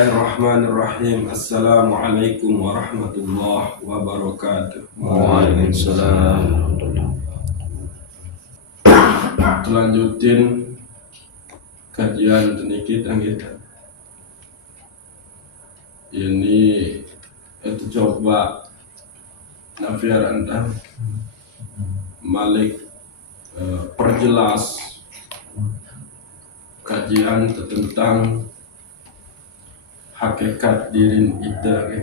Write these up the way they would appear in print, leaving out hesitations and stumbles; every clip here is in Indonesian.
Bismillahirrahmanirrahim. Assalamualaikum warahmatullahi wabarakatuh. Waalaikumsalam. Lanjutin kajian sedikit kita. Ini itu coba nafiar anda Malik perjelas kajian tentang hakikat diri kita.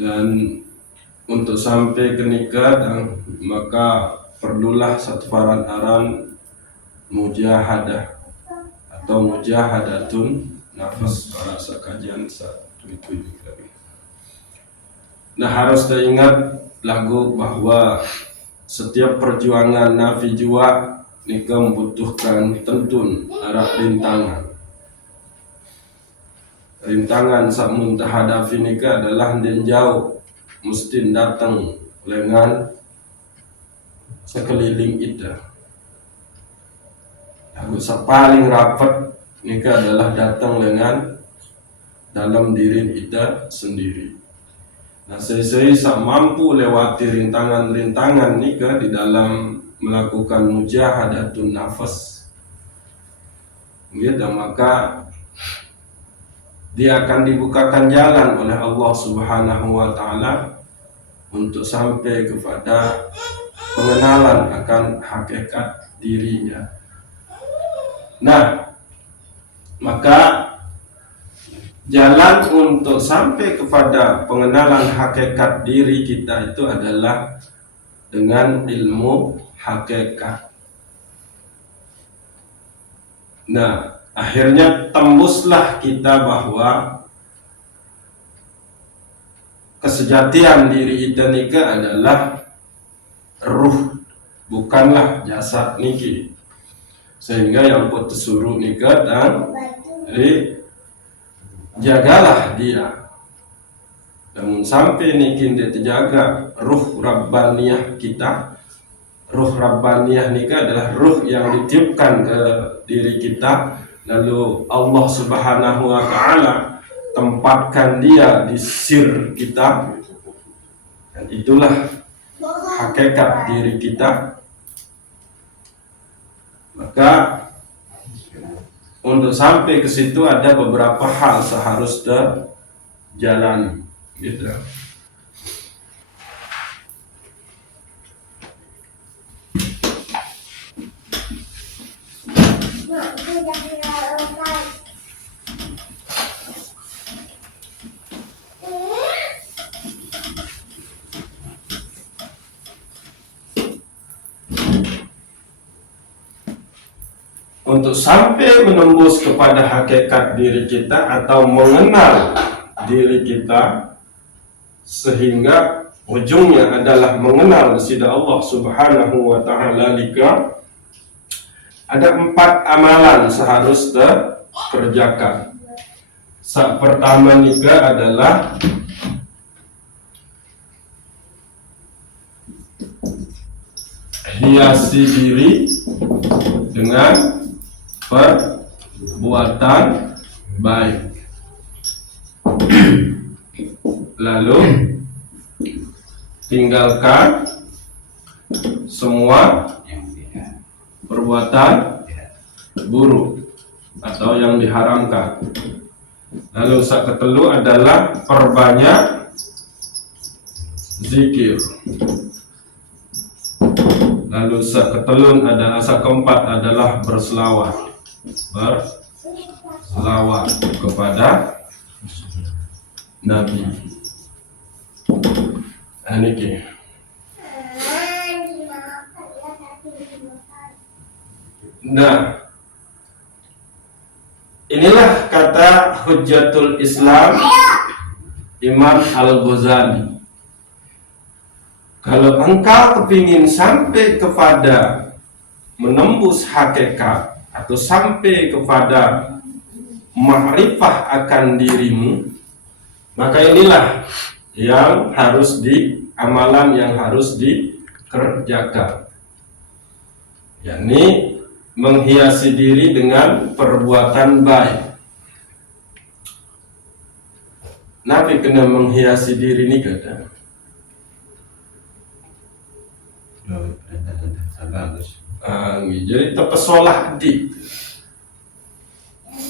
Dan untuk sampai ke nikah maka perlulah satu aran mujahadah atau mujahadatun nafas pada kajian satu itu juga. Nah, harus teringat lagu bahwa setiap perjuangan nafi jua nikah membutuhkan tentun arah rintangan samun tahadafi nikah adalah yang jauh mesti datang dengan sekeliling ida. Lagu paling rapat nikah adalah datang dengan dalam diri ida sendiri. Nah, saya mampu lewati rintangan-rintangan nikah di dalam melakukan mujahadatun nafas, gitu, maka dia akan dibukakan jalan oleh Allah Subhanahu wa Ta'ala untuk sampai kepada pengenalan akan hakikat dirinya. Nah, maka jalan untuk sampai kepada pengenalan hakikat diri kita itu adalah dengan ilmu hakikat. Nah, akhirnya tembuslah kita bahwa kesejatian diri kita nikah adalah ruh, bukanlah jasad niki. Sehingga yang putus suruh nikah dan jagalah dia. Namun sampai niki dia terjaga ruh rabbaniyah kita. Ruh rabbaniyah nikah adalah ruh yang ditiupkan ke diri kita, lalu Allah Subhanahu wa Ta'ala tempatkan dia di sir kita, dan itulah hakikat diri kita. Maka untuk sampai ke situ ada beberapa hal seharusnya jalani, gitu. Untuk sampai menembus kepada hakikat diri kita atau mengenal diri kita, sehingga ujungnya adalah mengenal sida Allah Subhanahu wa Ta'ala, ada 4 amalan seharusnya kerjakan. Pertama nikah adalah hiasi diri dengan perbuatan baik. Lalu tinggalkan semua perbuatan buruk atau yang diharamkan. Lalu kedua adalah perbanyak zikir. Lalu keempat adalah berselawat kepada Nabi. Aniki. Nah, inilah kata Hujjatul Islam Imam Al-Ghazali. Kalau engkau kepingin sampai kepada menembus hakikat atau sampai kepada ma'rifah akan dirimu, maka inilah yang harus amalan yang harus dikerjakan, yakni menghiasi diri dengan perbuatan baik. Nabi kena menghiasi diri ni kata. Jadi terpesolah di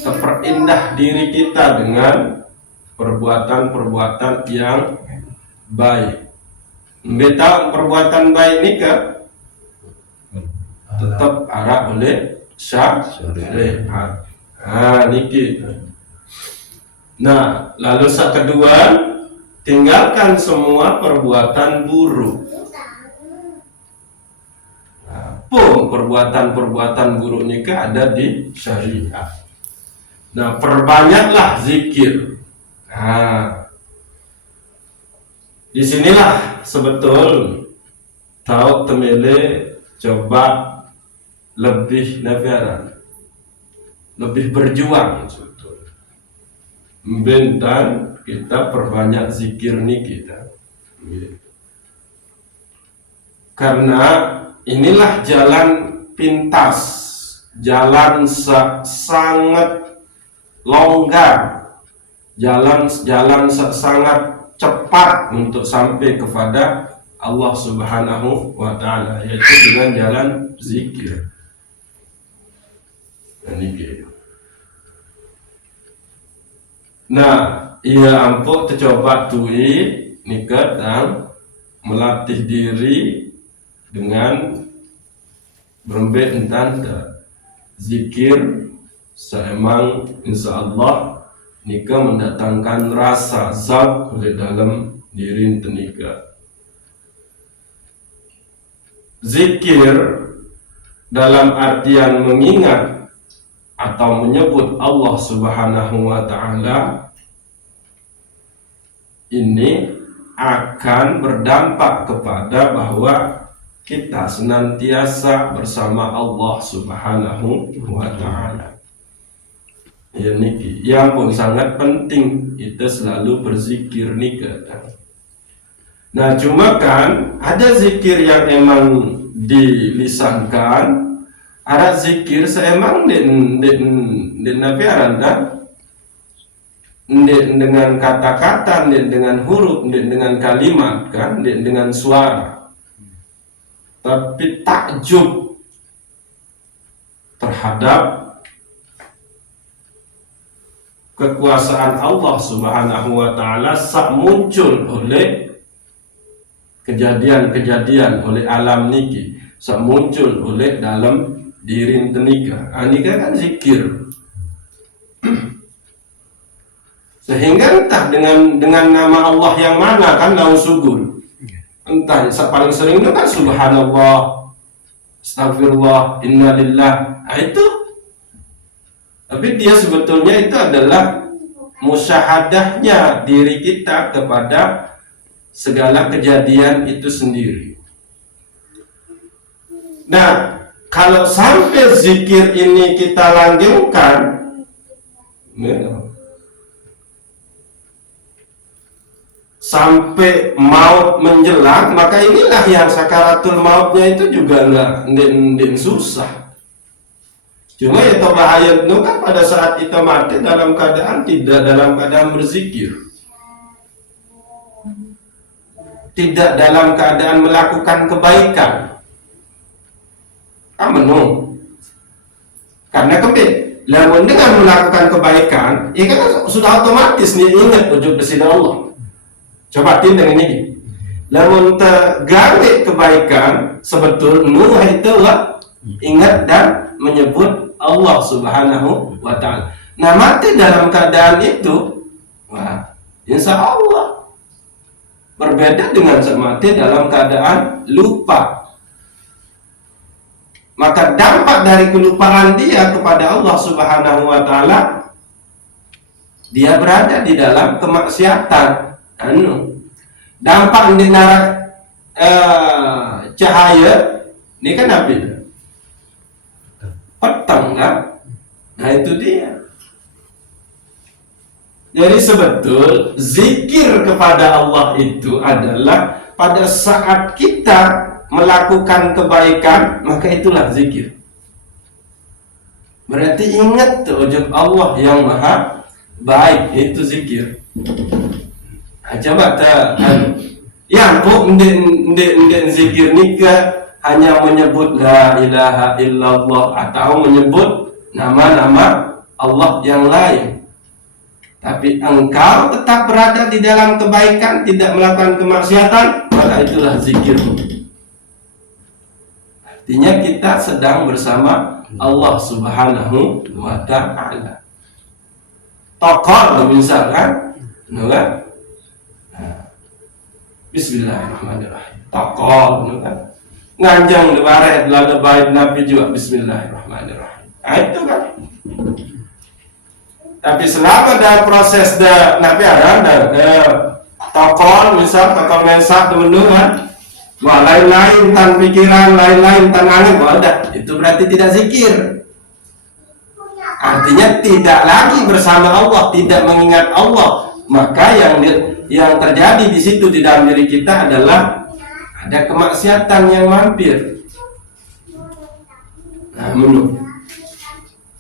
terperindah diri kita dengan perbuatan-perbuatan yang baik. Beta perbuatan baik ni ke tetap arah oleh syariat. Niki. Nah, lalu sak kedua, tinggalkan semua perbuatan buruk. Perbuatan-perbuatan buruk ni ke ada di syariat. Nah, perbanyaklah zikir. Disinilah sebetul tahu temele coba lebih nafiaran, lebih berjuang sebetulnya. Dan kita perbanyak zikir nih kita. Karena inilah jalan pintas, jalan sangat longgar, jalan sangat cepat untuk sampai kepada Allah Subhanahu wa Ta'ala, yaitu dengan jalan zikir. Nah, ia ampun tercoba tui nikat dan melatih diri dengan berembet entan zikir seemang insyaallah nika mendatangkan rasa zat oleh dalam diri nika. Zikir dalam artian mengingat atau menyebut Allah Subhanahu wa Ta'ala ini akan berdampak kepada bahwa kita senantiasa bersama Allah Subhanahu wa Ta'ala. Yang pun sangat penting itu selalu berzikir nika. Nah, cuma kan ada zikir yang emang dilisankan, ada zikir seemang den nafiaran dan dengan kata-kata, dengan huruf, dengan kalimat kan, dengan suara. Tapi takjub terhadap kekuasaan Allah Subhanahu wa Ta'ala sak muncul oleh kejadian-kejadian oleh alam niki, sak muncul oleh dalam diri tenika. Nika kan zikir. Sehingga entah dengan nama Allah yang mana kan nausugul. Entah paling sering itu kan subhanallah, astagfirullah, innalillah. Itu. Tapi dia sebetulnya itu adalah musyahadahnya diri kita kepada segala kejadian itu sendiri. Nah, kalau sampai zikir ini kita langgengkan, sampai maut menjelang, maka inilah yang sakaratul mautnya itu juga nggak susah. Cuma ya bahaya itu kan pada saat kita mati dalam keadaan tidak dalam keadaan berzikir, tidak dalam keadaan melakukan kebaikan. Menung. Karena lamun dengan melakukan kebaikan, ya kan sudah otomatis nih ingat wujud bersih Allah. Coba dengan ini. Lamun tergawe kebaikan, sebetulnya itu ingat dan menyebut Allah Subhanahu wa Ta'ala. Nah, mati dalam keadaan itu, wah, insya Allah berbeda dengan mati dalam keadaan lupa. Maka dampak dari kelupaan dia kepada Allah Subhanahu wa Ta'ala, dia berada di dalam kemaksiatan. Dampak di cahaya ini kan apa? Petang kan? Nah, itu dia. Jadi sebetul zikir kepada Allah itu adalah pada saat kita melakukan kebaikan, maka itulah zikir. Berarti ingat tuh ujub Allah yang maha baik, itu zikir. Nah, coba yang ndek zikir nikah hanya menyebut la ilaha illallah atau menyebut nama-nama Allah yang lain. Tapi engkau tetap berada di dalam kebaikan, tidak melakukan kemaksiatan, maka itulah zikir. Artinya kita sedang bersama Allah Subhanahu wa ta'ala. Tokor misalkan, kan? Bismillahirrahmanirrahim. Tokor, kan? Nganjang lebaret lalu baik Nabi juga Bismillahirrahmanirrahim. Nah, itu kan. Tapi selama dalam proses Nabi ada tokor, misal tokor mesak dulu kan. Wah, lain-lain tan pikiran, lain-lain tan angin, ada. Itu berarti tidak zikir. Artinya tidak lagi bersama Allah, tidak mengingat Allah. Maka yang terjadi di situ di dalam diri kita adalah ada kemaksiatan yang mampir. Nah, menurut.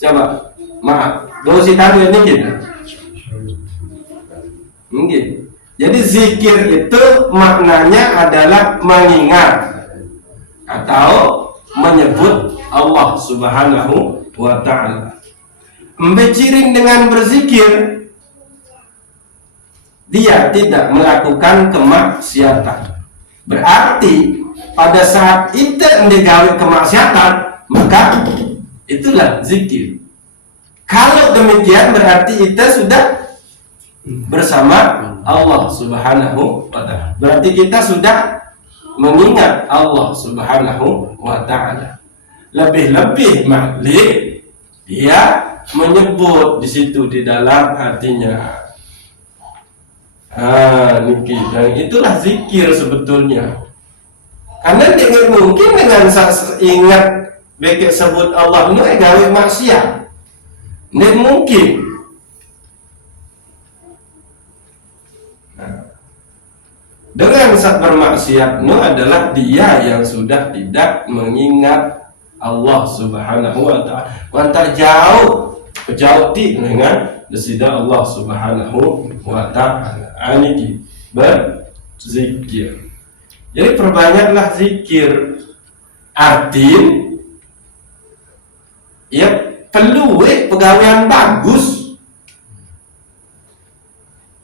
Coba, maaf, dosi tadi ini kita. Mungkin. Jadi zikir itu maknanya adalah mengingat atau menyebut Allah Subhanahu wa ta'ala. Membeciring dengan berzikir, dia tidak melakukan kemaksiatan. Berarti pada saat itu mendigawi kemaksiatan, maka itulah zikir. Kalau demikian berarti itu sudah bersama Allah Subhanahu wa ta'ala. Berarti kita sudah mengingat Allah Subhanahu wa ta'ala. Lebih-lebih malik dia menyebut di situ di dalam hatinya. Niki, dan itulah zikir sebetulnya. Karena dia mungkin dengan ingat bekek sebut Allah ini gawe maksiat. Ini mungkin. Dengan saat bermaksiat itu adalah dia yang sudah tidak mengingat Allah Subhanahu wa ta'ala. Wantar jauh dengan desida Allah Subhanahu wa ta'ala. Ini berzikir. Jadi perbanyaklah zikir. Artin ya perlu pegawaian bagus.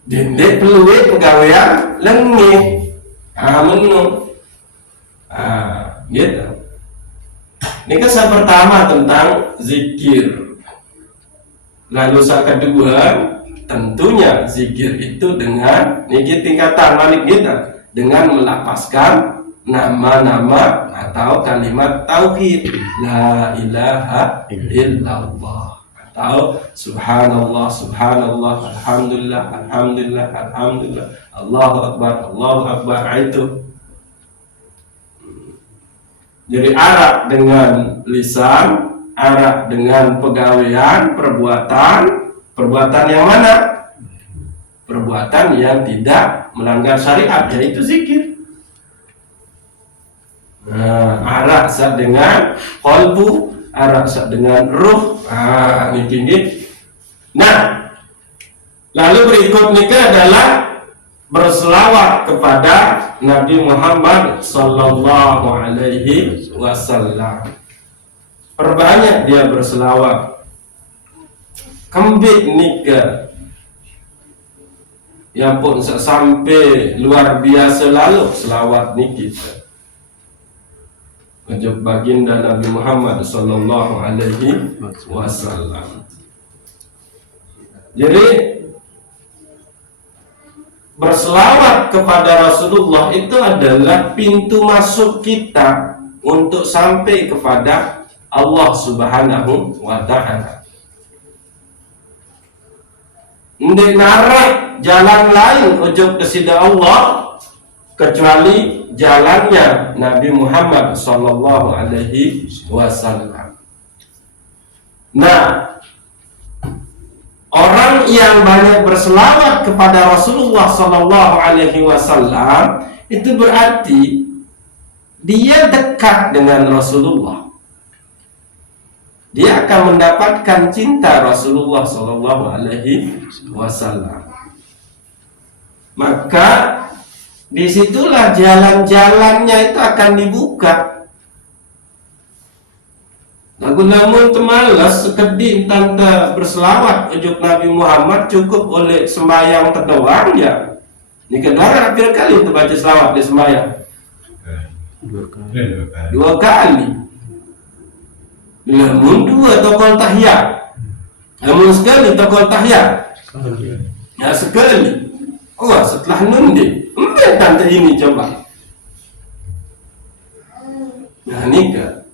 Dendek perlu pegawaian lengih. Menu. Gitu. Ini kisah pertama tentang zikir. Lalu kisah kedua, tentunya zikir itu dengan ini tingkatan malik kita dengan melapaskan nama-nama atau kalimat tauhid, la ilaha illallah. Atau subhanallah, subhanallah, alhamdulillah, alhamdulillah, alhamdulillah, Allahu akbar, itu. Jadi arak dengan lisan, arak dengan pegawaian, perbuatan yang mana? Perbuatan yang tidak melanggar syariat, yaitu zikir. Arak dengan qalbu, arak dengan ruh. Ini. Nah, lalu berikutnya adalah berselawat kepada Nabi Muhammad sallallahu alaihi wasallam. Perbanyak dia berselawat. Kembik nikah. Yang pun sampai luar biasa lalu selawat ni kita. Wajib baginda Nabi Muhammad sallallahu alaihi wasallam. Jadi berselawat kepada Rasulullah itu adalah pintu masuk kita untuk sampai kepada Allah Subhanahu wa ta'ala. Ndek narak jalan lain ujub kesida Allah kecuali jalannya Nabi Muhammad sallallahu alaihi wasallam. Nah, orang yang banyak berselawat kepada Rasulullah sallallahu alaihi wasallam itu berarti dia dekat dengan Rasulullah. dia akan mendapatkan cinta Rasulullah Shallallahu Alaihi Wasallam. Maka disitulah jalan-jalannya itu akan dibuka. Namun temalas sekedip tante berselawat ujuk Nabi Muhammad cukup oleh sembahyang terdoang ya. Ini kedua hampir kali itu baca selawat di sembahyang. 2 kali. Namun 2 tokol tahiyat. Namun sekali tokol tahiyat. Ya sekali. Oh setelah nundi. Tante ini coba. Nah ini kan.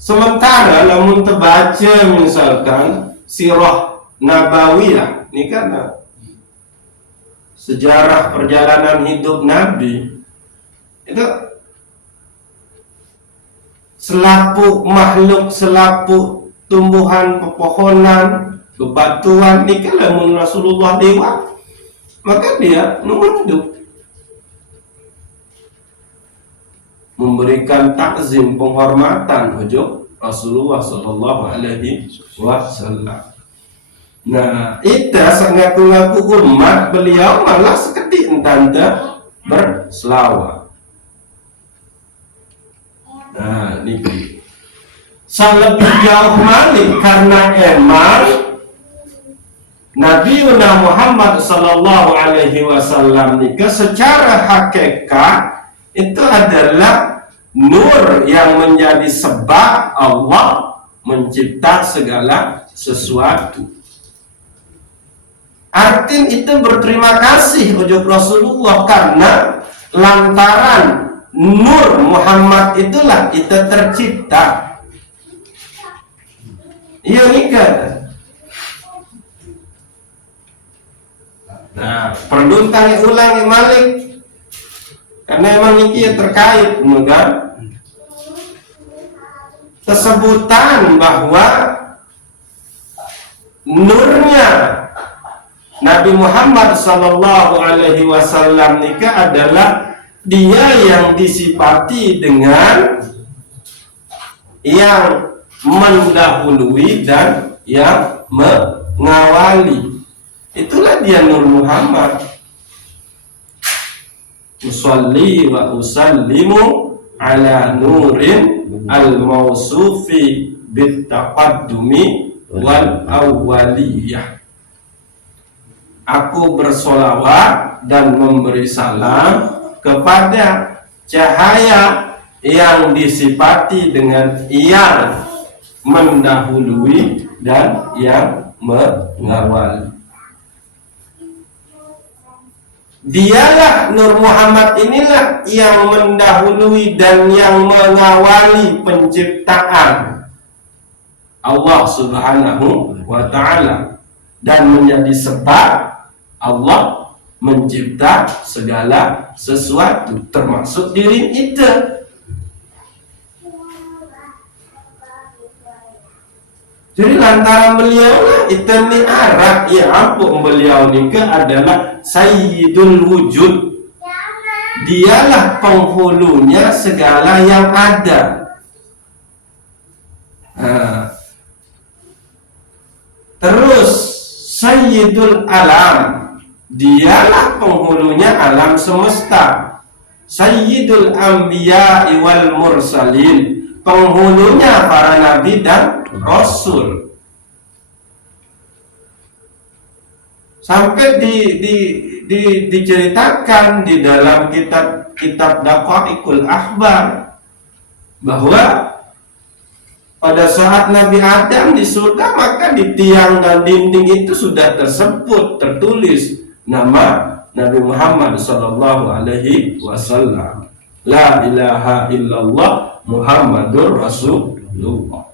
Sementara namun terbaca misalkan sirah nabawiyah. Ini kan sejarah perjalanan hidup Nabi. Itu selapu makhluk, selapu tumbuhan, pepohonan, bebatuan, ini kan lamun Rasulullah lewat, maka dia menunduk, memberikan takzim, penghormatan ujuk Rasulullah Sallallahu Alaihi Wasallam. Nah, itu ngaku-ngaku umat beliau malah seketik entanda berselawat. Nah, ini lebih jauh malik karena emang Nabi Muhammad Sallallahu Alaihi Wasallam ini secara hakikat itu adalah nur yang menjadi sebab Allah mencipta segala sesuatu. Artin itu berterima kasih ujuk Rasulullah karena lantaran nur Muhammad itulah kita tercipta. Iya nikah. Nah, perlu tanya ulang malik karena emang ini terkait dengan kesebutan bahwa nurnya Nabi Muhammad Sallallahu Alaihi Wasallam nikah adalah dia yang disifati dengan yang mendahului dan yang mengawali. Itulah dia Nur Muhammad. Usalli wa usallimu ala nurin al-mausufi bittaqaddumi wal awwaliyah. Aku bersolawat dan memberi salam kepada cahaya yang disifati dengan yang mendahului dan yang mengawali. Dialah Nur Muhammad inilah yang mendahului dan yang mengawali penciptaan Allah Subhanahu wa Ta'ala dan menjadi sebab Allah mencipta segala sesuatu termasuk diri kita. Jadi lantaran beliau lah itu ni arah ya ampun beliau ni ke adalah Sayyidul Wujud. Dialah penghulunya segala yang ada. Terus Sayyidul Alam, dialah penghulunya alam semesta. Sayyidul Anbiya wal Mursalin, penghulunya para nabi dan rasul. Sampai diceritakan di dalam kitab Daqaiqul Akhbar bahwa pada saat Nabi Adam di surga, maka di tiang dan dinding itu sudah tersebut, tertulis nama Nabi Muhammad Sallallahu Alaihi Wasallam. La ilaha illallah Muhammadur Rasulullah.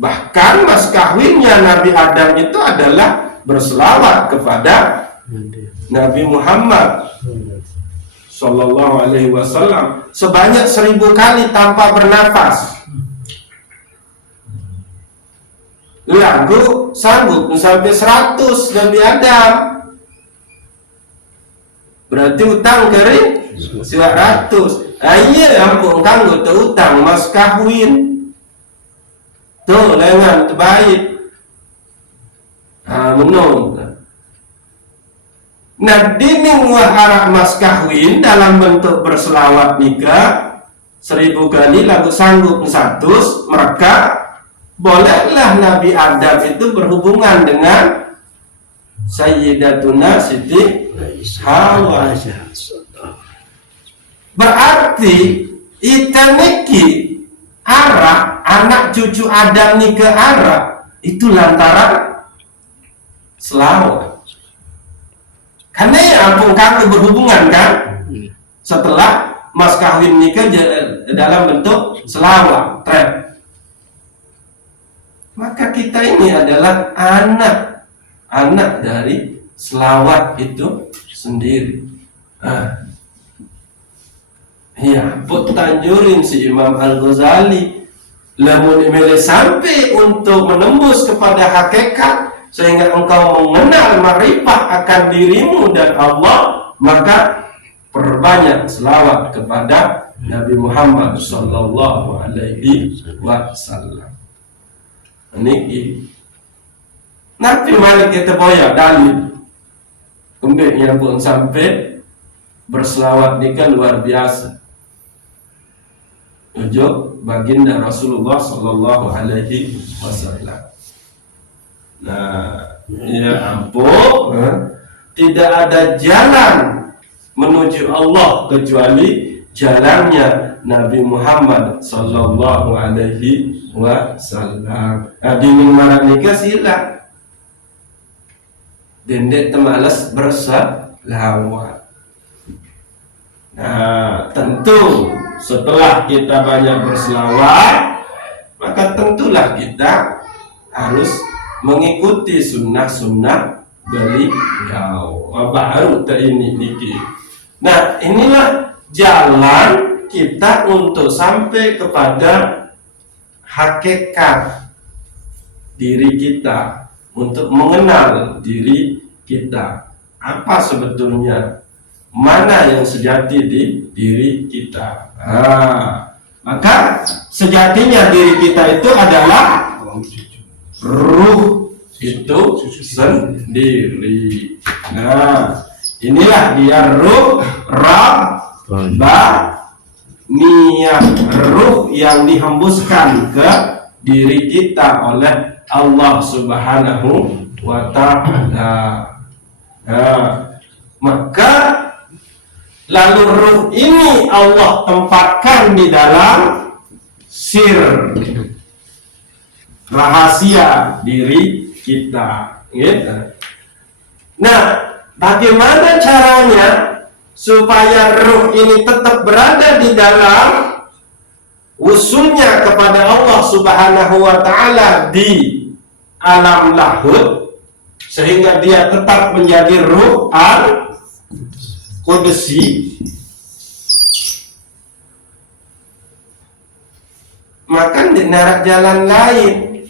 Bahkan mas kawinnya Nabi Adam itu adalah berselawat kepada Nabi Muhammad Sallallahu Alaihi Wasallam sebanyak 1000 kali tanpa bernafas. Lagu sanggup sampai 100 Nabi Adam. Berarti utang kering 100. Iya ampun kanggo utang mas kawin. tuh lengan terbaik. Menung. Nah, dining wahara mas kahwin dalam bentuk berselawat nikah 1000 kali lagu sanggup 100, maka bolehlah Nabi Adam itu berhubungan dengan Sayyidatuna Siti Hawa. Berarti ita niki arah anak cucu Adam nih ke arah itu lantaran selawat. Karena ya ampun kamu berhubungan kan setelah mas kawin nikah dalam bentuk selawat trap. Maka kita ini adalah anak dari selawat itu sendiri. Iya, put tanjurin si Imam Al-Ghazali lamun imele sampai untuk menembus kepada hakikat sehingga engkau mengenal ma'rifah akan dirimu dan Allah, maka perbanyak selawat kepada Nabi Muhammad sallallahu alaihi wasallam. Niki Nabi Malik kita boya dalil kembeknya pun sampai berselawat nikah luar biasa. Ujuk baginda Rasulullah sallallahu alaihi wasallam. Nah, ya ampun, tidak ada jalan menuju Allah kecuali jalannya Nabi Muhammad sallallahu alaihi wasallam. Dining marak nikah sila. Dendek temalas berselawat. Nah, tentu setelah kita banyak berselawat, maka tentulah kita harus mengikuti sunnah-sunnah beliau. Baru ini niki. Nah, inilah jalan kita untuk sampai kepada hakikat diri kita, untuk mengenal diri kita. Apa sebetulnya, mana yang sejati di diri kita. Maka sejatinya diri kita itu adalah ruh itu sendiri. Nah, inilah dia ruh rabbaniyah, ruh yang dihembuskan ke diri kita oleh Allah Subhanahu wa ta'ala. Maka lalu ruh ini Allah tempatkan di dalam sir, rahasia diri kita, gitu. Nah, bagaimana caranya supaya ruh ini tetap berada di dalam usulnya kepada Allah Subhanahu wa ta'ala di alam lahud, sehingga dia tetap menjadi ruh al-qudsi? Maka dinarak jalan lain,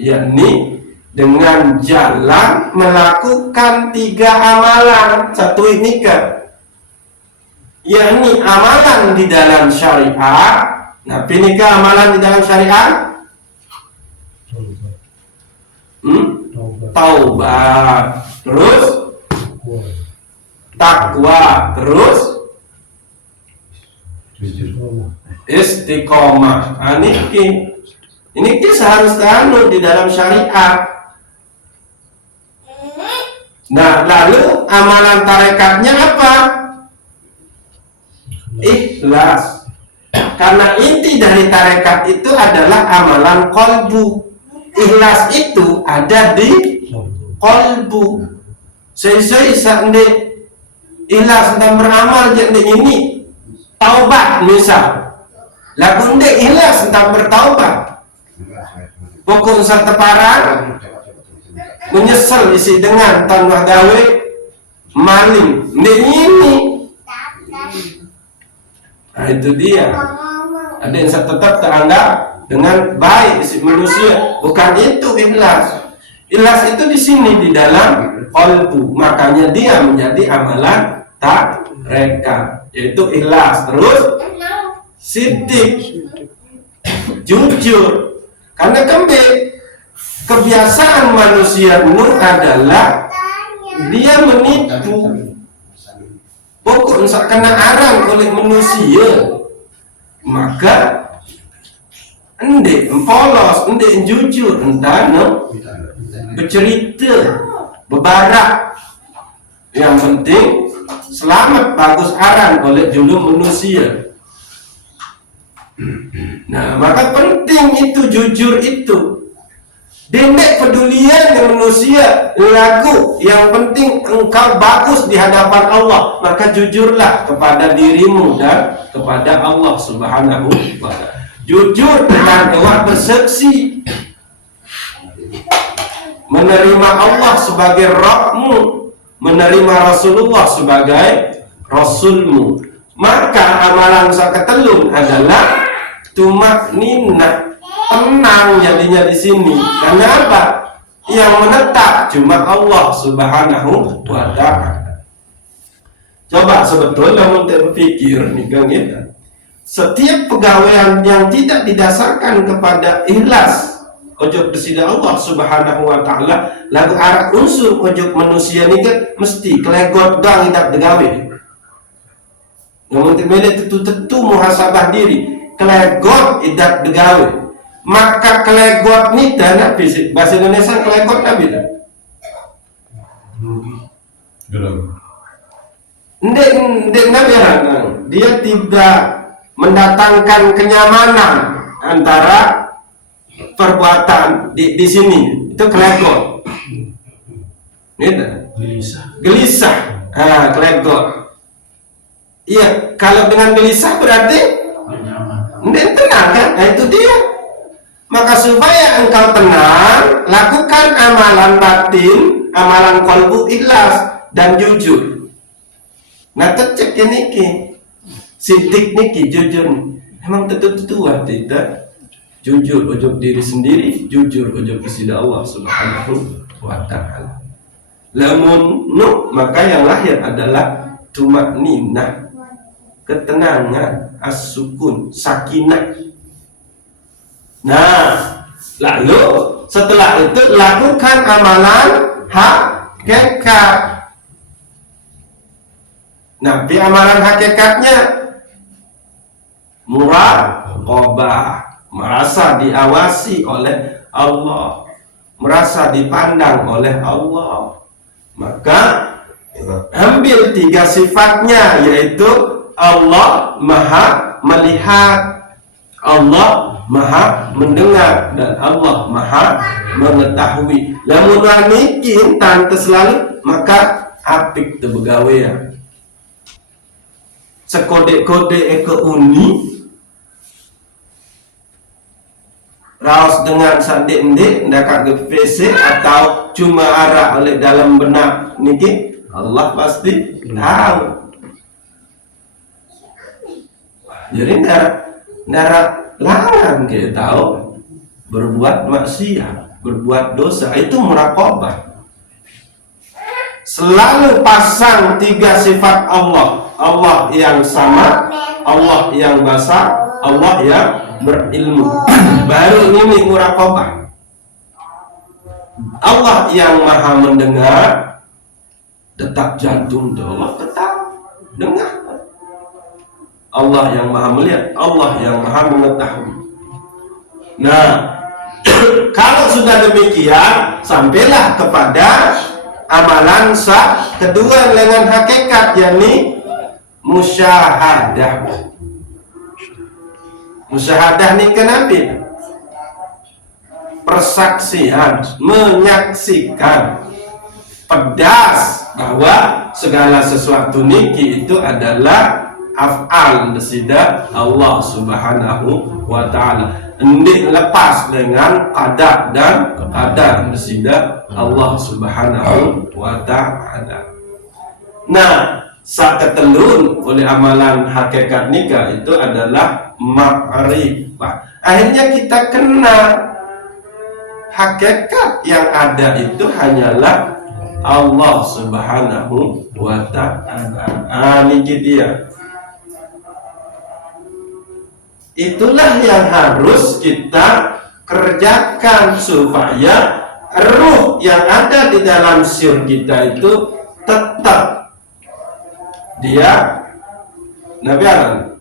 yakni dengan jalan melakukan 3 amalan satu nikah, yakni amalan di dalam syariat. Nah, nikah amalan di dalam syariat, taubat, terus takwa, terus istiqomah. Ini seharusnya di dalam syariat. Nah, lalu amalan tarekatnya apa? Ikhlas. Karena inti dari tarekat itu adalah amalan kolbu. Ikhlas itu ada di kolbu. Saya sendiri ikhlas tentang beramal jadi ini taubat misal. Lagu ndek ikhlas tentang bertaubat. Pokok serta parang menyesal isi dengan tanah gawe maling. Ndek ini. Nah, itu dia. Ada yang tetap teranggap dengan baik isi manusia. Bukan itu ikhlas. Ikhlas itu di sini di dalam qalbu. Makanya dia menjadi amalan tarekat, yaitu ikhlas. Terus siddiq, jujur. Karena kebiasaan manusia dulu adalah dia menipu. Pokok nak kena arang oleh manusia, maka endek polos, endek jujur, entah bercerita, berbarak. Yang penting selamat bagus arang oleh julung manusia. Nah, maka penting itu jujur itu. Dendek pedulian dengan manusia lagu. Yang penting engkau bagus di hadapan Allah, maka jujurlah kepada dirimu dan kepada Allah Subhanahu wa ta'ala. Jujur dengan awak bersaksi, menerima Allah sebagai Rabbmu, menerima Rasulullah sebagai Rasulmu. Maka amalan saketelun adalah tumakninah, tenang jadinya di sini. Karena apa? Yang menetap cuma Allah Subhanahu wa ta'ala. Coba sebetulnya kita berpikir nih kan ya. Setiap pegawaian yang tidak didasarkan kepada ikhlas ojo kesida Allah Subhanahu wa ta'ala, lagu arah unsur ojo manusia ni kan mesti kelegot gang hidup degawe. Namun terbalik tentu muhasabah diri, kelegot hidup degawe. Maka kelegot ni dana fisik bahasa Indonesia kelegot apa itu? Ndek dia tidak mendatangkan kenyamanan antara perbuatan di sini, itu kelegot. Gelisah. Kelegot. Iya, kalau dengan gelisah berarti ndek tenang kan? Nah, itu dia. Maka supaya engkau tenang, lakukan amalan batin, amalan qalbu ikhlas dan jujur. Nah, tercek niki, sidik niki jujur. Emang tentu tidak jujur ujub diri sendiri, jujur ujub kesida Allah Subhanahu wa ta'ala. Lamun maka yang lahir adalah tumakninah, ketenangan, as-sukun, sakinah. Nah, lalu setelah itu lakukan amalan hakikat. Nah, di amalan hakikatnya muraqabah, merasa diawasi oleh Allah, merasa dipandang oleh Allah. Maka ambil 3 sifatnya, yaitu Allah Maha Melihat, Allah Maha mendengar, dan Allah Maha mengetahui. Lamun wanikin tante selalu, maka apik tebegawean. Sekode-kode ke uni raos dengan sandek-ndek ndak ke PC atau cuma arah oleh dalam benak niki, Allah pasti tahu. Jadi ndak larang kita tahu berbuat maksiat, berbuat dosa, itu muraqabah. Selalu pasang 3 sifat Allah. Allah yang sama, Allah yang basar, Allah yang berilmu. Baru ini muraqabah. Allah yang maha mendengar, detak jantung Allah tetap dengar. Allah yang maha melihat, Allah yang maha mengetahui. Nah, kalau sudah demikian, sampailah kepada amalan kedua dengan hakikat, yakni musyahadah. Musyahadah ini kenapa? Persaksian, menyaksikan pedas bahwa segala sesuatu niki itu adalah af'al desida Allah Subhanahu wa ta'ala. Hendak lepas dengan qadar dan qadar desida Allah Subhanahu wa ta'ala. Nah, saketelun oleh amalan hakikat nikah itu adalah ma'rifah. Akhirnya kita kenal hakikat yang ada itu hanyalah Allah Subhanahu wa ta'ala. Ini dia. Itulah yang harus kita kerjakan supaya ruh yang ada di dalam sir kita itu tetap dia Nabi Alam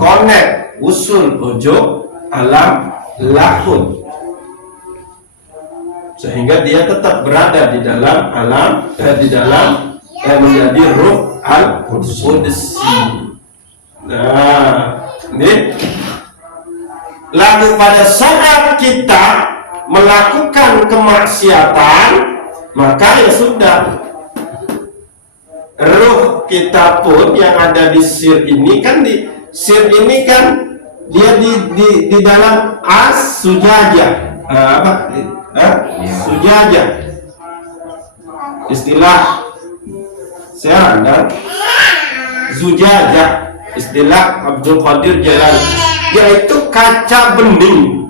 connect usul ojo alam lahun, sehingga dia tetap berada di dalam alam di dalam menjadi ruh al-qudsi. Nah, ini lalu pada saat kita melakukan kemaksiatan, maka ya sudah, ruh kita pun yang ada di sir ini kan, di sir ini kan dia di dalam as-sujajah. Sujajah, istilah saya dan zujajah, istilah Abdul Qadir Jalani, yaitu kaca bening,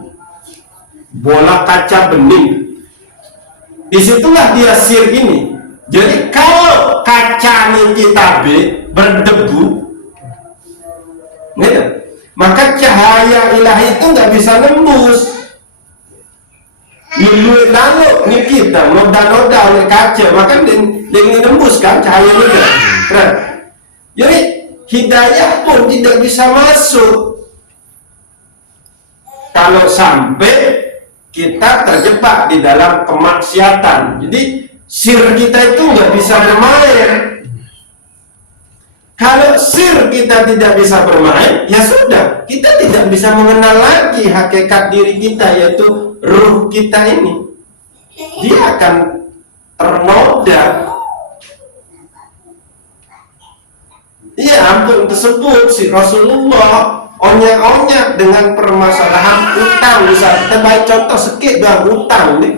bola kaca bening. Disitulah dia sir ini. Jadi kalau kaca ini kita berdebu, maka cahaya ilahi itu nggak bisa nembus. Lalu ini kita noda-noda oleh kaca, maka dia nembus kan cahaya itu. Jadi hidayah pun tidak bisa masuk kalau sampai kita terjebak di dalam kemaksiatan. Jadi sir kita itu nggak bisa bermain. Kalau sir kita tidak bisa bermain, ya sudah, kita tidak bisa mengenal lagi hakikat diri kita, yaitu ruh kita ini. Dia akan ternoda. Iya, ampun tersebut si Rasulullah onyak-onyak dengan permasalahan utang. Bisa kita baik contoh sedikit dengan utang nih.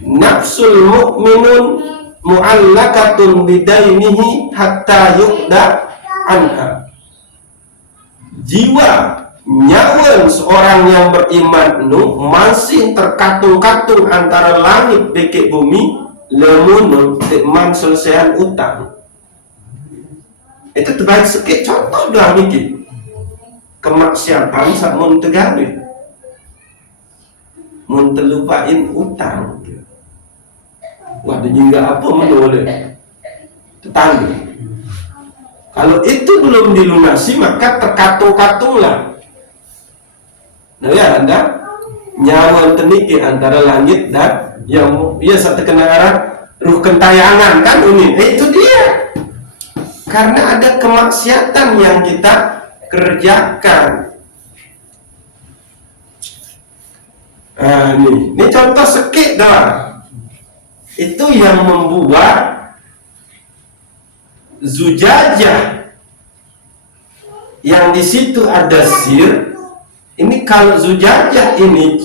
Nafsul mu'minun mu'allakatun bidainihi hatta yuqda anha. Jiwa nyawa seorang yang beriman masih terkatung-katung antara langit beke bumi lemun tekman selesaian utang. Itu terbaik sedikit contoh doang niki. Kemaksiatan sak mun tegawe. Mun terlupain utang. Wah, hingga apa menoleh tetangga. Kalau itu belum dilunasi, maka terkatung-katunglah. Nah ya, Anda nyawa teniki antara langit dan yang biasa terkena arah ruh kentayangan kan ini. Itu dia. Karena ada kemaksiatan yang kita kerjakan. Nah, ini contoh sedikit doang. Itu yang membuat zujajah yang di situ ada sir. Ini kalau zujajah ini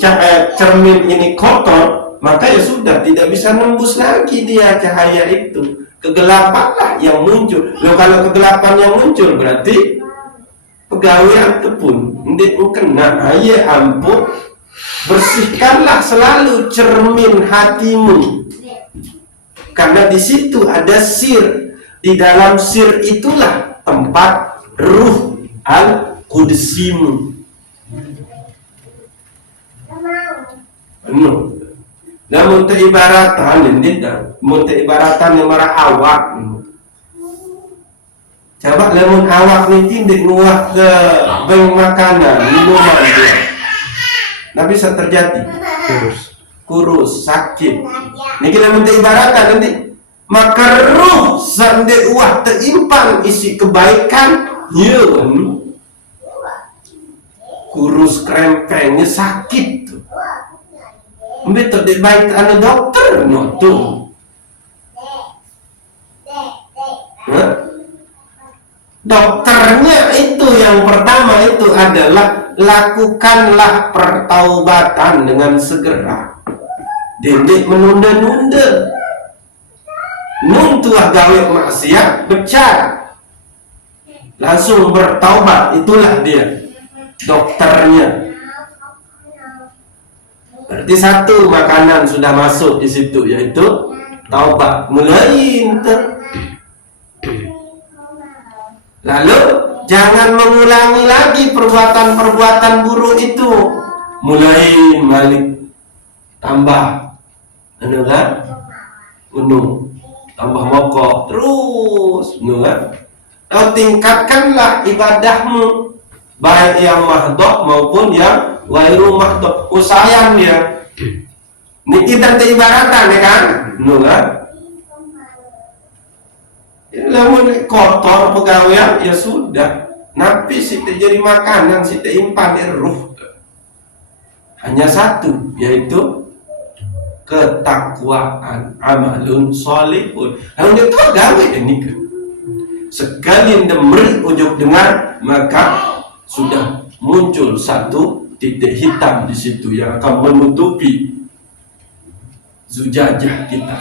cermin ini kotor, maka ya sudah tidak bisa nembus lagi dia cahaya itu. Kegelapanlah yang muncul. Loh, kalau kegelapan yang muncul berarti pegawai tepun. Ndek kena ya ampun. Bersihkanlah selalu cermin hatimu. Karena di situ ada sir. Di dalam sir itulah tempat ruh al-Qudzimu. Namun ibaratan ini dah, ibaratan yang marah awak. Coba lemon awak ni tindik nguah ke bank makanan, minuman dia. Nabi bisa terjadi kurus, sakit. Niki lemon ibaratan nanti. Maka ruh sande uah terimpan isi kebaikan, ya kurus krempengnya sakit tuh. Ambil tak baik anak dokter no tuh. Dokternya itu yang pertama itu adalah lakukanlah pertaubatan dengan segera. Dendek menunda-nunda. Nuntuah gawe maksiat becar. Langsung bertaubat, itulah dia dokternya. Berarti satu makanan sudah masuk di situ, yaitu taubat. Mulai lalu jangan mengulangi lagi perbuatan-perbuatan buruk itu. Mulai balik tambah kan? Tambah mokok terus kan? Tingkatkanlah ibadahmu, baik yang mahdoh maupun yang wairu mahdoh. Usahayan dia niki dan ibaratan ya kan? Kan? Lamun kotor pegawaian ya sudah, napi sita jadi makanan, sita impan ruh. Hanya satu, yaitu ketakwaan, amalun sholihun. Lalu itu gawe ini kan. Sekali demeri ujuk dengar, maka sudah muncul satu titik hitam di situ yang akan menutupi zujajah kita.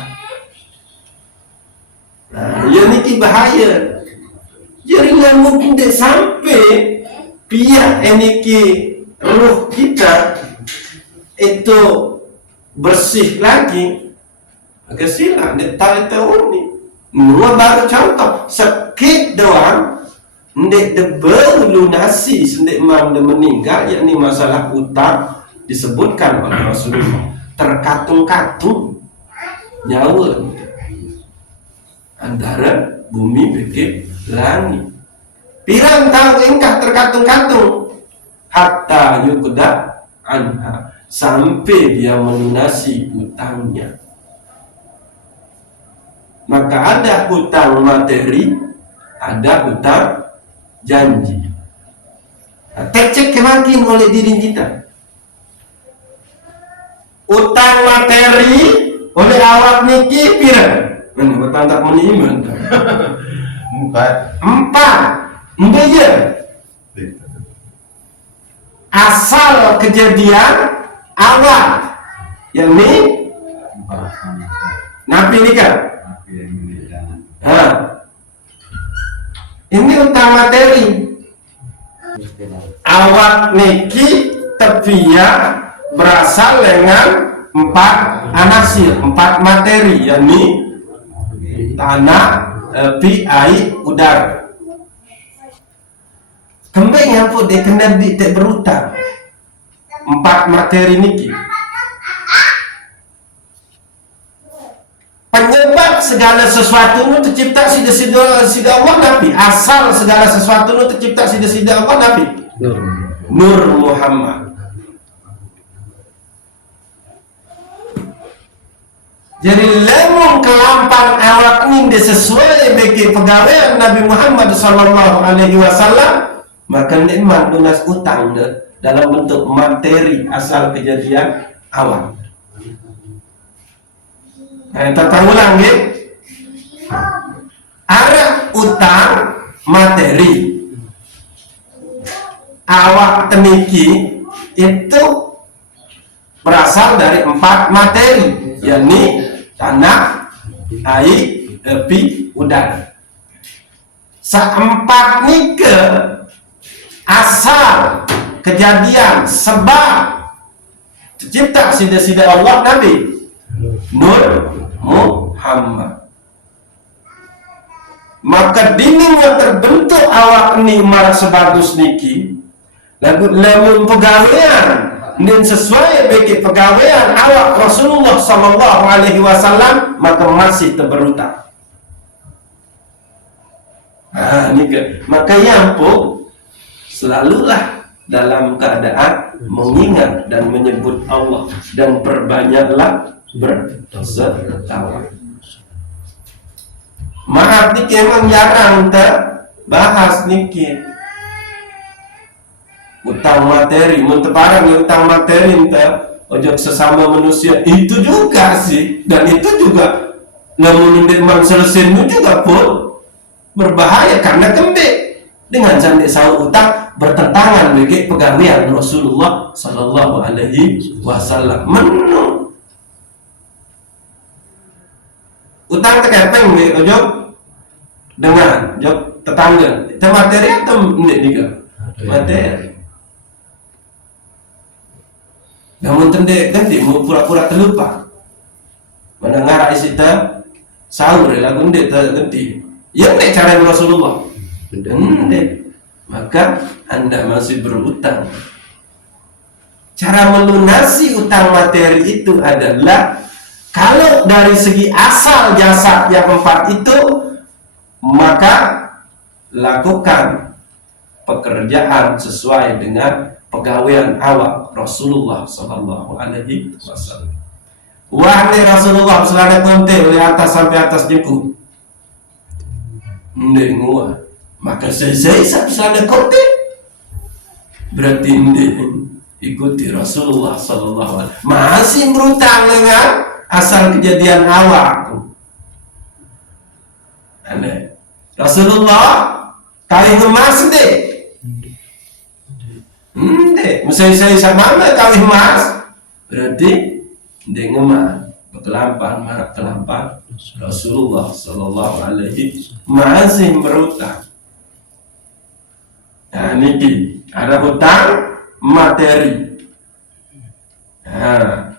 Nah, ya niki bahaya. Jadi mungkin tidak sampai pihak eniki ruh kita itu bersih lagi. Agak silang detail-detail ini. Nua baru contoh sakit doang, ndek debel lunasi sendek mam de meninggal, yakni masalah utang disebutkan oleh Rasulullah. Terkatung-katung nyawa antara bumi beki langit. Pirang tahun ingkah terkatung-katung hatta yuqda anha, sampai dia melunasi utangnya. Maka ada hutang materi, ada hutang janji. Cek kemakin oleh diri kita. Utang materi oleh awak niki pirang? Mana utang tak meniman? Empat. Iya. Asal kejadian awal yang ini napi nikah. Ini utang materi. Awak niki tepia berasal dengan empat anasir, empat materi, yakni tanah, api, air, udara. Kembali yang pun dia kena berutang. Empat materi niki. Penyebab segala sesuatu itu tercipta sida Allah Nabi. Asal segala sesuatu itu tercipta sida Allah Nabi. Nur Muhammad. Jadi lemong kelampang awak ini sesuai bagi pegawai Nabi Muhammad sallallahu alaihi wasallam, maka nikmat lunas utang dalam bentuk materi asal kejadian awal. Nah, kita ulang ya. Arah utang materi awak teniki itu berasal dari empat materi, yakni tanah, air, api, udara. Seempat nike asal kejadian sebab tercipta sida Allah Nabi Nur Muhammad. Maka dinding yang terbentuk awak ni marah sebagus niki lagu lemun pegawaian dan sesuai bagi pegawaian awak Rasulullah sallallahu alaihi wasallam, maka masih terberutang. Maka yang pun selalulah dalam keadaan mengingat dan menyebut Allah, dan perbanyaklah bersedekah. Maaf niki emang jarang terbahas niki utang materi, menteparang utang materi ojok sesama manusia itu juga sih, dan itu juga namun memang selesai juga pun berbahaya karena kembali dengan cantik sahur utang bertentangan dengan pegawaian Rasulullah sallallahu alaihi wasallam. Menu utang terkepeng ojok dengan ojok tetangga itu materi atau enggak juga materi. Namun tendek ganti mau pura-pura terlupa mendengar isita sahur lagu ndek ganti. Ya nek cara Rasulullah. Ndek. maka Anda masih berutang. Cara melunasi utang materi itu adalah, kalau dari segi asal jasad yang 4 itu, maka lakukan pekerjaan sesuai dengan pegawaian awak Rasulullah Sallallahu Alaihi Wasallam. Wahai Rasulullah selana konte oleh atas sampai atas jengkut, ndek ngua, maka saya selana konte berarti ndek ikuti Rasulullah Sallallahu Alaihi Wasallam. Masih berutang dengan asal kejadian awak. Aneh. Rasulullah kali ngemas deh. Misalnya saya sama kali emas, berarti dia ngemas kelampan Rasulullah Sallallahu Alaihi masih berutang. Nah, ini ada hutang materi. Nah,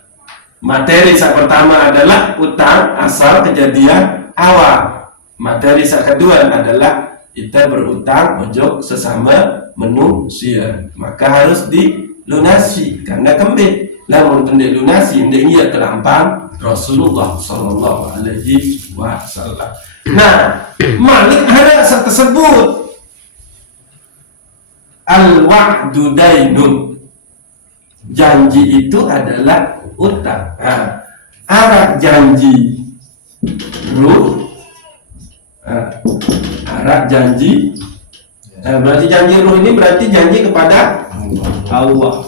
materi yang pertama adalah hutang asal kejadian awal. Materi yang kedua adalah kita berutang untuk sesama manusia, maka harus dilunasi karena kembali. Lamun tidak lunasi, tidak ia terlampang Rasulullah Sallallahu Alaihi Wasallam. Nah, Malik ada tersebut al-wa'du dainun, janji itu adalah utang. Nah, arak janji ruh, arak janji. Berarti janji ruh ini berarti janji kepada Allah.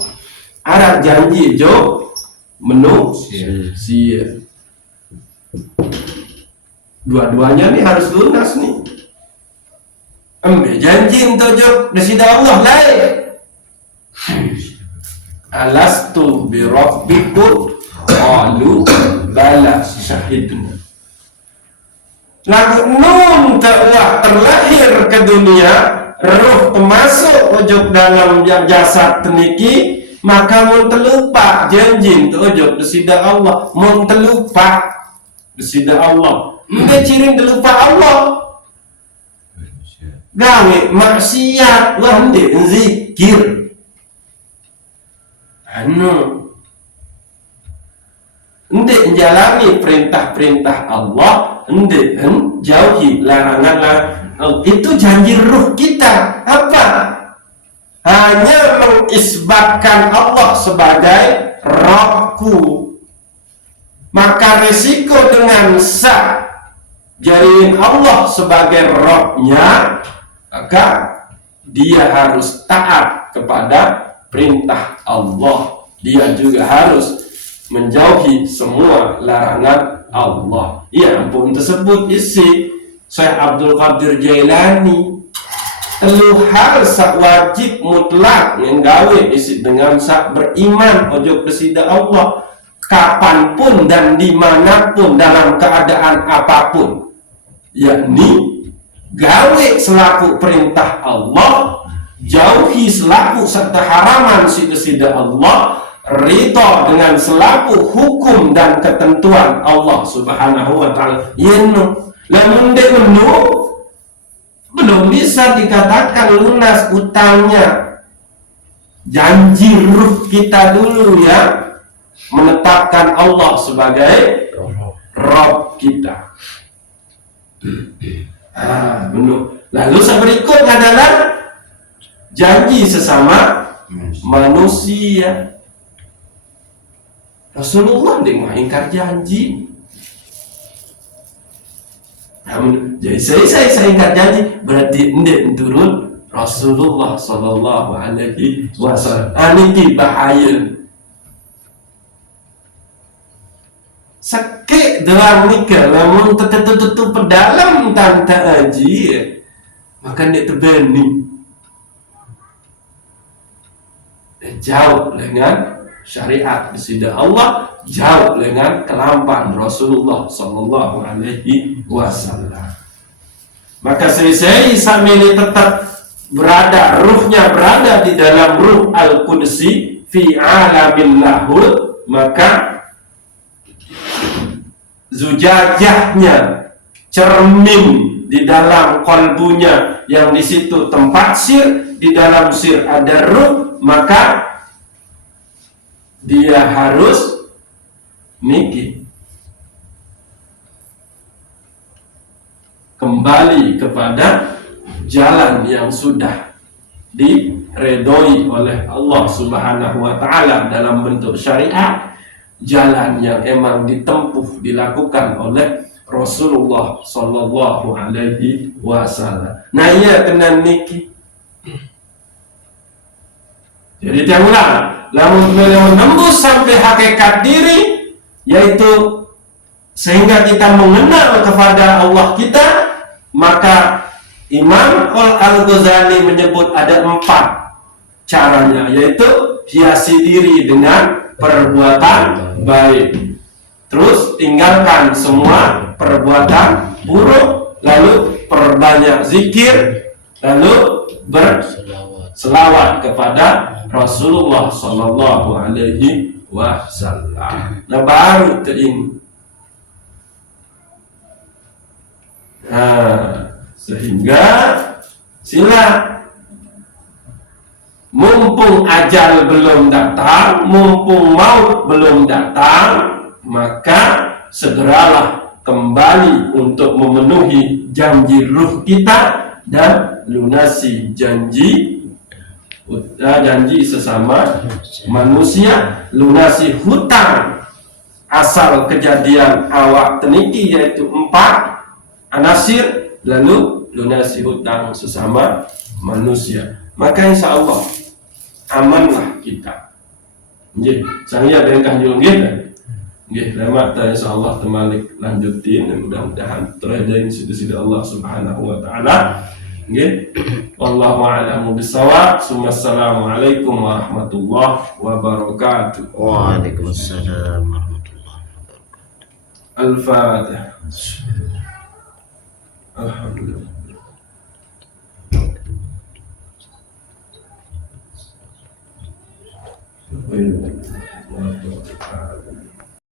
Arak janji jo manusia. Dua-duanya nih harus lunas nih. Ambil janji untuk jo desida Allah lain. Alastu bi rabbikum qalu bala syahidna. Lagu nun telah terlahir ke dunia, ruh termasuk ujug dalam jasad teniki, maka mun terlupa janji ujug desida Allah, mun terlupa desida Allah, enggak ciri terlupa Allah, gawe maksiat wande zikir, ndek menjalani perintah-perintah Allah, ndek jauhi larangan. Itu janji ruh kita. Apa? Hanya mengisbatkan Allah sebagai Rabbku. Maka resiko dengan sah jadiin Allah sebagai Rabbnya, maka dia harus taat kepada perintah Allah. Dia juga harus menjauhi semua larangan Allah. Ya ampun, tersebut isi Syekh Abdul Qadir Jailani telu hal sak wajib mutlak nggawe isi dengan sak beriman ojo kesida Allah kapanpun dan dimanapun dalam keadaan apapun, yakni gawe selaku perintah Allah, jauhi selaku serta haraman sida Allah, ridho dengan selaku hukum dan ketentuan Allah Subhanahu wa taala. Yenu lamun dek belum bisa dikatakan lunas utangnya. Janji ruh kita dulu ya, menetapkan Allah sebagai Rabb kita. Lalu berikut adalah janji sesama manusia. Rasulullah dia mengingkar janji. Jadi saya ingkar janji, berarti ndek turun Rasulullah Sallallahu Alaihi Wasallam. Ini bahaya. Sakit dalam nikah, namun tetu pedalam tante aji, maka ndek terbeni. Jauh dengan syariat disida Allah, jauh dengan kelampan Rasulullah Sallallahu Alaihi Wasallam. Maka saya sambil tetap berada, ruhnya berada di dalam ruh al-Qudsi fi alamil lahud, maka zujajahnya, cermin di dalam kalbunya yang di situ tempat sir, di dalam sir ada ruh, maka dia harus niki. Kembali kepada jalan yang sudah diredoi oleh Allah Subhanahu wa Ta'ala dalam bentuk syariat, jalan yang emang ditempuh dilakukan oleh Rasulullah Sallallahu Alaihi Wasallam. Nah, iya kena niki. Jadi dia ulang, namun menembus sampai hakikat diri, yaitu sehingga kita mengenal kepada Allah kita, maka Imam Al-Ghazali menyebut ada 4 caranya, yaitu hiasi diri dengan perbuatan baik, terus tinggalkan semua perbuatan buruk, lalu perbanyak zikir, lalu berselawat kepada Rasulullah Sallallahu Alaihi Wasallam. Nah, baru ini. Nah, sehingga sila mumpung ajal belum datang, mumpung maut belum datang, maka segeralah kembali untuk memenuhi janji ruh kita dan lunasi janji sesama manusia, lunasi hutang asal kejadian awak teniki, yaitu 4 anasir, lalu lunasi hutang sesama manusia. Maka insya Allah amanlah kita. Nggih, saya bengkah julung kita. Nggih, lama ta insya Allah temalik lanjutin, mudah-mudahan terada institusi Allah Subhanahu wa Ta'ala. Nggih, wallahu a'lamu bissawab. Assalamualaikum warahmatullahi wabarakatuh. Waalaikumsalam warahmatullahi wabarakatuh. Al-Fatihah. Alhamdulillah. Waalaikumsalam.